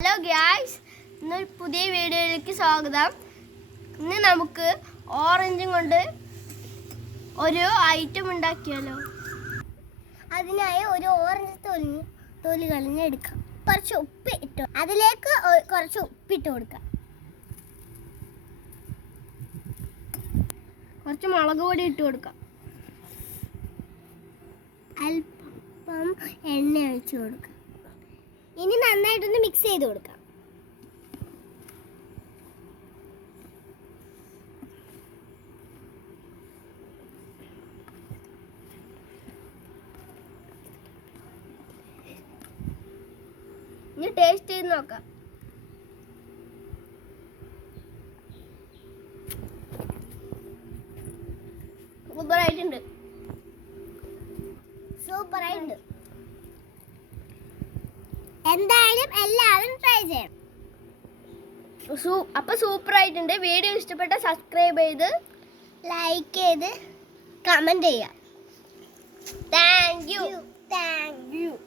Hello guys, ഇന്നൊരു പുതിയ വീഡിയോയിലേക്ക് സ്വാഗതം. ഇന്ന് നമുക്ക് ഓറഞ്ചും കൊണ്ട് ഒരു ഐറ്റം ഉണ്ടാക്കിയാലോ. അതിനായി ഒരു ഓറഞ്ച് തൊലി കളഞ്ഞെടുക്കാം. കുറച്ച് ഉപ്പ് ഇട്ടു, അതിലേക്ക് കുറച്ച് ഉപ്പിട്ട് കൊടുക്കാം. കുറച്ച് മുളക് പൊടി ഇട്ട് കൊടുക്കാം. അല്പം എണ്ണ ഒഴിച്ചു കൊടുക്കാം. ഇനി നന്നായിട്ടൊന്ന് മിക്സ് ചെയ്ത് കൊടുക്കാം. ഇനി ടേസ്റ്റ് ചെയ്ത് നോക്കാം. സൂപ്പറായിട്ടുണ്ട്. എന്തായാലും എല്ലാവരും ട്രൈ ചെയ്യണം. അപ്പോൾ സൂപ്പറായിട്ടുണ്ട്. വീഡിയോ ഇഷ്ടപ്പെട്ട സബ്സ്ക്രൈബ് ചെയ്ത് ലൈക്ക് ചെയ്ത് കമൻറ്റ് ചെയ്യാം. Thank you. Thank you.